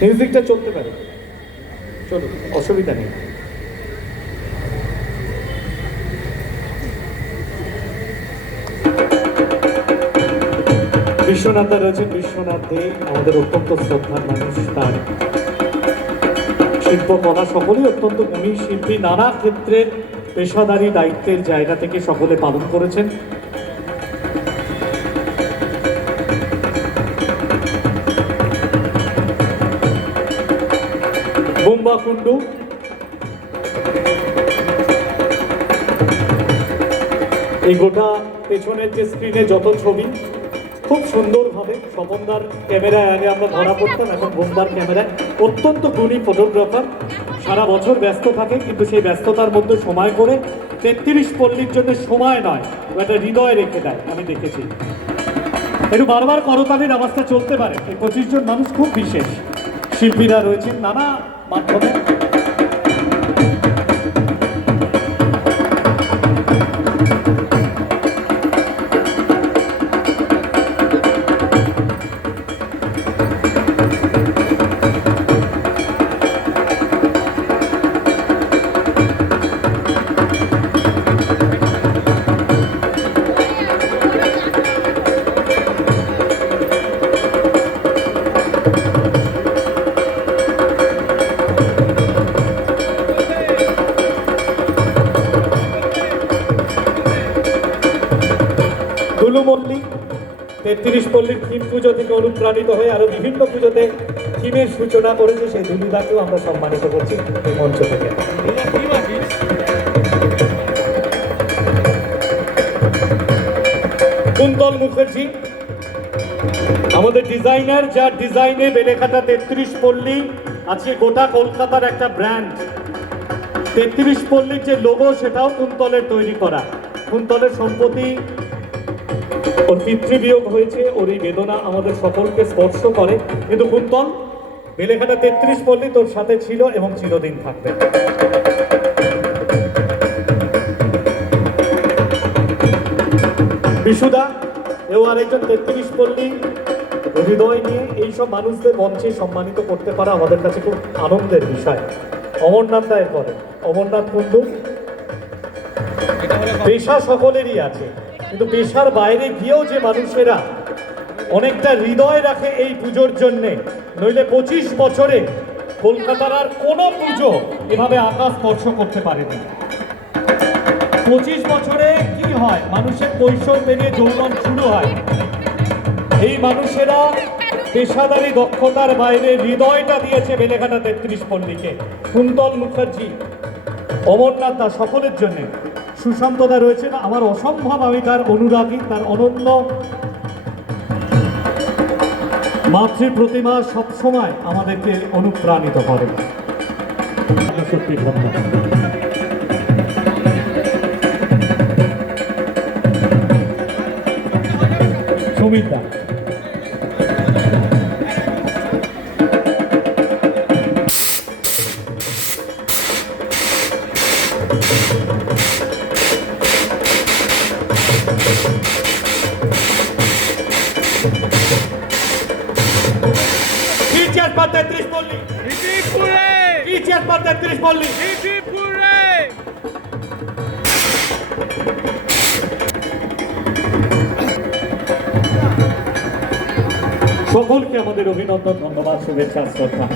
মিউজিকটা চলতে পারে। চলো অসুবিধা নেই। বিশ্বনাথ দা রয়েছেন বিশ্বনাথ দে, আমাদের অত্যন্ত শ্রদ্ধার মানুষ, তার শিল্পকলা সকলেই অত্যন্ত গুণী শিল্পী। নানা ক্ষেত্রের পেশাদারি দায়িত্বের জায়গা থেকে সকলে পালন করেছেন। বোম্বা কুণ্ডু এই গোটা পেছনের যে স্ক্রিনে যত ছবি, খুব সুন্দরভাবে স্বপনদার ক্যামেরায় আগে আমরা ধরা পড়তাম, এখন বোম্বার ক্যামেরায়। অত্যন্ত গুণী ফটোগ্রাফার সারা বছর ব্যস্ত থাকে, কিন্তু সেই ব্যস্ততার মধ্যে সময় করে তেত্রিশ পল্লীর জন্য সময় নয় একটা হৃদয় রেখে দেয়, আমি দেখেছি। একটু বারবার করতালির আওয়াজটা চলতে পারে, এই পঁচিশ জন মানুষ খুব বিশেষ। শিল্পীরা রয়েছেন, নানা মাধ্যমে দুলু তেত্রিশ পল্লীর থিম পুজো থেকে অনুপ্রাণিত হয়ে আরও বিভিন্ন পুজোতে থিমের সূচনা করেছে সেই দুলুদাকেও আমরা সম্মানিত করছি এই মঞ্চ থেকে। কুন্তল মুখার্জি, আমাদের ডিজাইনার যার ডিজাইনে বেলেখাটা তেত্রিশ পল্লী, আজকে গোটা কলকাতার একটা ব্র্যান্ড। তেত্রিশ পল্লীর যে লোগো সেটাও কুন্তলের তৈরি করা। কুন্তলের সম্পত্তি ওর পিতৃবিয়োগ হয়েছে, ওর এই বেদনা আমাদের সকলকে স্পর্শ করে। কিন্তু কুন্তল বেলেখাটা তেত্রিশ পল্লী তোর সাথে ছিল এবং চিরদিন থাকবে। বিশুদা, এও আরেকজন তেত্রিশ পল্লী, হৃদয় নিয়ে এইসব মানুষদের মঞ্চে সম্মানিত করতে পারা আমাদের কাছে খুব আনন্দের বিষয়। অমরনাথ দায়ের পরে অমরনাথ কুণ্ডু পেশা সকলেরই আছে। কিন্তু পেশার বাইরে গিয়েও যে মানুষেরা অনেকটা হৃদয় রাখে এই পুজোর জন্যে, নইলে পঁচিশ বছরে কলকাতার আর কোনো পুজো এভাবে আকাশ স্পর্শ করতে পারেনি। পঁচিশ বছরে কি হয়? মানুষের কৈশোর পেরিয়ে যৌবন শুরু হয়। এই মানুষেরা পেশাদারি দক্ষতার বাইরে হৃদয়টা দিয়েছে বেলেঘাটা তেত্রিশ পল্লীকে। কুন্তল মুখার্জি, অমরনাথ সকলের জন্য। সুশান্তদা রয়েছেন আমার অসম্ভব আমি তার অনুরাগী, তার অনন্য মাতৃ প্রতিমা সবসময় আমাদেরকে অনুপ্রাণিত করে। সুমিতা। টিচার পর তেত্রিশ পল্লী ইতিপুরে টিচার পর তেত্রিশ পল্লী ইতিপুরে সকলকে আমাদের অভিনন্দন ধন্যবাদ শুভেচ্ছা শ্রদ্ধা।